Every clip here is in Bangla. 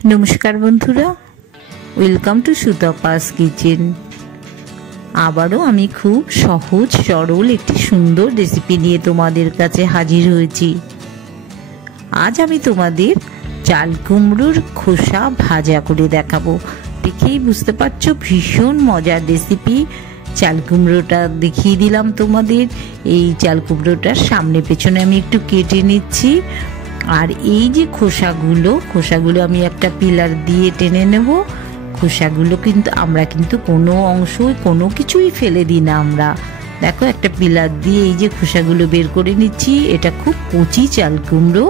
नमस्कार बंधुरा वेलकम टू सुतपास किचेन। आबारो आमी खूब सहज सरल एक सुंदर रेसिपि निये तोमादेर काछे हाजिर हयेछि। आज आमी तोमादेर चाल कुमड़ोर खोसा भाजा करे देखाबो। देखेई बुझते पारछो भीषण मजार रेसिपि। चाल कुमड़ोटा देखिए दिलाम तोमादेर। এই চাল কুমড়োটার সামনে পেছনে আমি একটু কেটে নিচ্ছি। আর এই যে খোসাগুলো আমি একটা পিলার দিয়ে টেনে নেব। খোসাগুলো কিন্তু আমরা কোনো অংশ কোনো কিছুই ফেলে দিই না। আমরা দেখো একটা পিলার দিয়ে এই যে খোসাগুলো বের করে নিচ্ছি। এটা খুব কচি চাল কুমড়ো।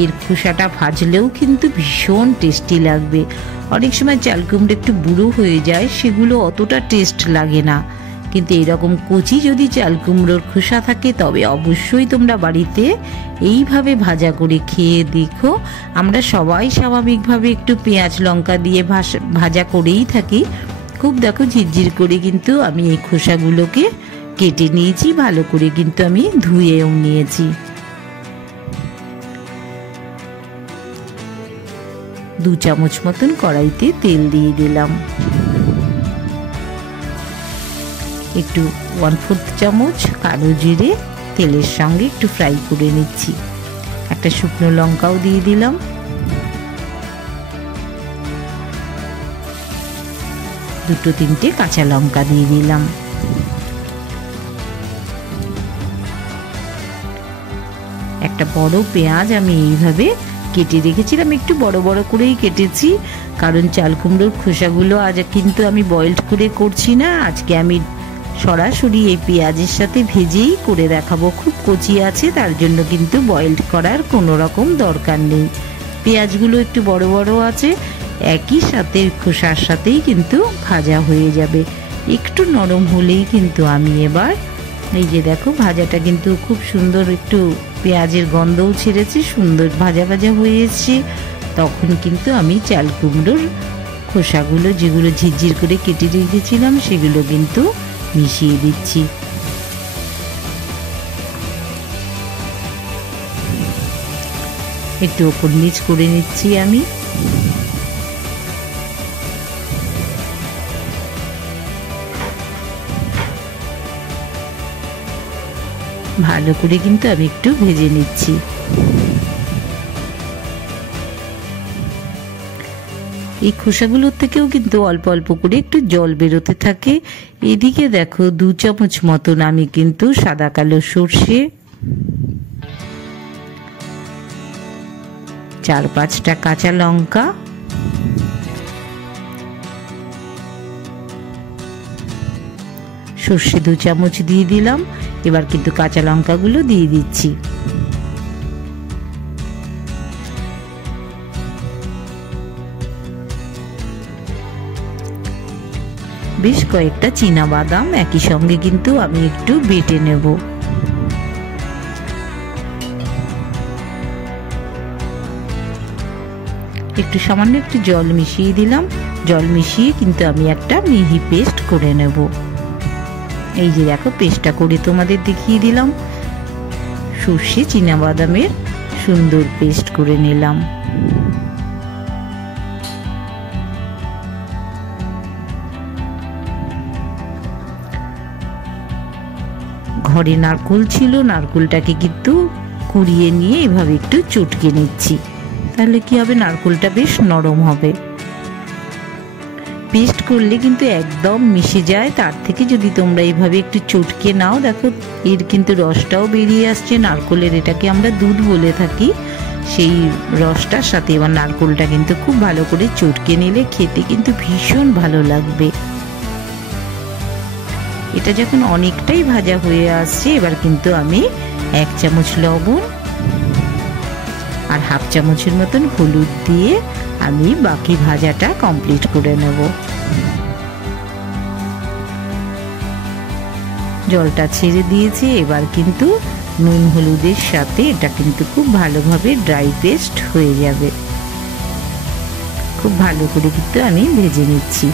এর খোসাটা ভাজলেও কিন্তু ভীষণ টেস্টি লাগবে। অনেক সময় চাল কুমড়ো একটু বুড়ো হয়ে যায়, সেগুলো অতটা টেস্ট লাগে না। কিন্তু এরকম কচি যদি চাল কুমড়োর খোসা থাকে তবে অবশ্যই তোমরা বাড়িতে এইভাবে ভাজা করে খেয়ে দেখো। আমরা সবাই স্বাভাবিকভাবে একটু পেঁয়াজ লঙ্কা দিয়ে ভাজা করেই থাকি। খুব দেখো ঝিরঝির করে কিন্তু আমি এই খোসাগুলোকে কেটে নিয়েছি, ভালো করে কিন্তু আমি ধুয়েও নিয়েছি। 2 চামচ মতন কড়াইতে তেল দিয়ে দিলাম। একটু 1/4 চামচ কালো জিরে তেলের সঙ্গে একটু ফ্রাই করে নিচ্ছি। একটা শুকনো লঙ্কাও দিয়ে দিলাম। দুটো তিনটে কাঁচা লঙ্কা দিয়ে দিলাম। একটা বড় পেঁয়াজ আমি এইভাবে কেটে রেখেছিলাম, একটু বড় বড় করেই কেটেছি, কারণ চাল কুমড়োর খোসাগুলো আজ কিন্তু আমি বয়েলড করে করছি না। আজকে আমি সরাসরি এই পেঁয়াজের সাথে ভেজেই করে দেখাবো। খুব কচি আছে, তার জন্য কিন্তু বয়েলড করার কোনো রকম দরকার নেই। পেঁয়াজগুলো একটু বড় বড় আছে, একই সাথে খোসার সাথেই কিন্তু ভাজা হয়ে যাবে। একটু নরম হলেই কিন্তু আমি এবার এই যে দেখো ভাজাটা কিন্তু খুব সুন্দর, একটু পেঁয়াজের গন্ধও ছেড়েছে, সুন্দর ভাজা ভাজা হয়ে এসছে। তখন কিন্তু আমি চাল কুমড়োর খোসাগুলো যেগুলো ঝিরঝির করে কেটে রেখেছিলাম সেগুলো কিন্তু মিশিয়ে দিচ্ছি। একটু ওপর নিচ করে নিচ্ছি আমি। ভালো করে কিন্তু আমি একটু ভেজে নিচ্ছি। এই খোসাগুলোর থেকেও কিন্তু অল্প অল্প করে একটু জল বেরোতে থাকে। এদিকে দেখো 2 চামচ মতন আমি কিন্তু সাদা কালো সর্ষে, 4-5টা কাঁচা লঙ্কা, সর্ষে 2 চামচ দিয়ে দিলাম। এবার কিন্তু কাঁচা লঙ্কাগুলো দিয়ে দিচ্ছি। বেশ কয়েকটা চীনা বাদাম একই সঙ্গে কিন্তু আমি একটু বেটে নেব। একটু সামান্য একটু জল মিশিয়ে দিলাম। জল মিশিয়ে কিন্তু আমি একটা মিহি পেস্ট করে নেব। এই যে দেখো পেস্টটা করে তোমাদের দেখিয়ে দিলাম। সর্ষে চীনা বাদামের সুন্দর পেস্ট করে নিলাম। ঘরে নারকেল ছিল, নারকেলটাকে কিন্তু কুড়িয়ে নিয়ে এভাবে একটু চটকে নিচ্ছি। তাহলে কি হবে, নারকেলটা বেশ নরম হবে। পেস্ট করলে কিন্তু একদম মিশে যায়। তার থেকে যদি তোমরা এইভাবে একটু চটকে নাও, দেখো এর কিন্তু রসটাও বেরিয়ে আসছে। নারকেলের এটাকে আমরা দুধ বলে থাকি। সেই রসটার সাথে এবার নারকেলটা কিন্তু খুব ভালো করে চটকে নিলে খেতে কিন্তু ভীষণ ভালো লাগবে। এটা যখন অনেকটাই ভাজা হয়ে আসছে, এবার কিন্তু আমি 1 চামচ লবণ আর 1/2 চামচের মতন হলুদ দিয়ে আমি বাকি ভাজাটা কমপ্লিট করে নেব। জলটা ছেড়ে দিয়েছি। এবার কিন্তু নুন হলুদের সাথে এটা কিন্তু খুব ভালোভাবে ড্রাই পেস্ট হয়ে যাবে। খুব ভালো করে কিন্তু আমি ভেজে নিচ্ছি।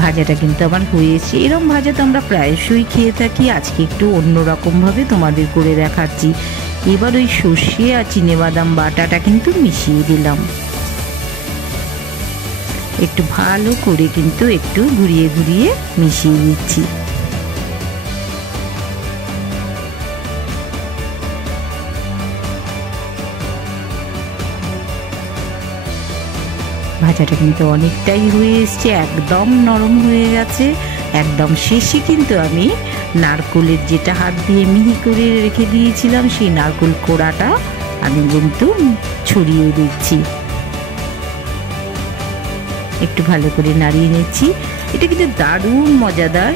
ভাজাটা কিন্তু আমার হয়েছে। এরকম ভাজা তো আমরা প্রায়শই খেয়ে থাকি, আজকে একটু অন্যরকম ভাবে তোমাদের করে দেখাচ্ছি। এবার ওই সর্ষে আর চিনেবাদাম বাটাটা কিন্তু মিশিয়ে দিলাম। একটু ভালো করে কিন্তু একটু ঘুরিয়ে ঘুরিয়ে মিশিয়ে নিচ্ছি। ভাজাটা কিন্তু অনেকটাই হয়ে এসছে, একদম নরম হয়ে গেছে। একদম শেষে কিন্তু আমি নারকোলের যেটা হাত দিয়ে মিহি করে রেখে দিয়েছিলাম সেই নারকোল কোড়াটা আমি কিন্তু ছড়িয়ে দিচ্ছি। একটু ভালো করে নাড়িয়ে নিচ্ছি। এটা কিন্তু দারুণ মজাদার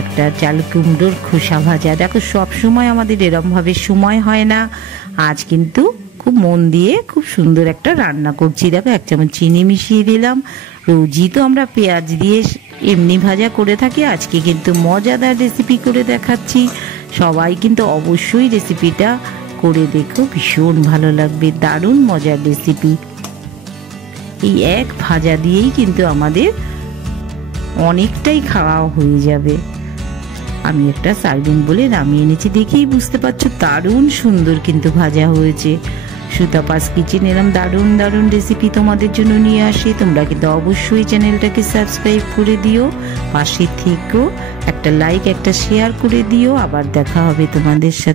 একটা চাল কুমড়োর খোসা ভাজা। দেখো সব সময় আমাদের এরম ভাবে সময় হয় না, আজ কিন্তু খুব মন দিয়ে খুব সুন্দর একটা রান্না করছি। দেখো 1 চামচ চিনি মিশিয়ে দিলাম। রোজই তো আমরা পেঁয়াজ দিয়ে এমনি ভাজা করে থাকি, আজকে কিন্তু মজাদার রেসিপি করে দেখাচ্ছি। সবাই কিন্তু অবশ্যই রেসিপিটা করে দেখো, ভীষণ ভালো লাগবে, দারুণ মজার রেসিপি। এই এক ভাজা দিয়েই কিন্তু আমাদের অনেকটাই খাওয়া হয়ে যাবে। আমি একটা সার্ভিং বলে নামিয়ে এনেছি, দেখেই বুঝতে পারছো দারুণ সুন্দর কিন্তু ভাজা হয়েছে। সুতাপাস কিচেন এরম দারুণ দারুণ রেসিপি তোমাদের জন্য নিয়ে আসে। তোমরা কিন্তু অবশ্যই চ্যানেলটাকে সাবস্ক্রাইব করে দিও, পাশে থেকেও একটা লাইক একটা শেয়ার করে দিও। আবার দেখা হবে তোমাদের সাথে।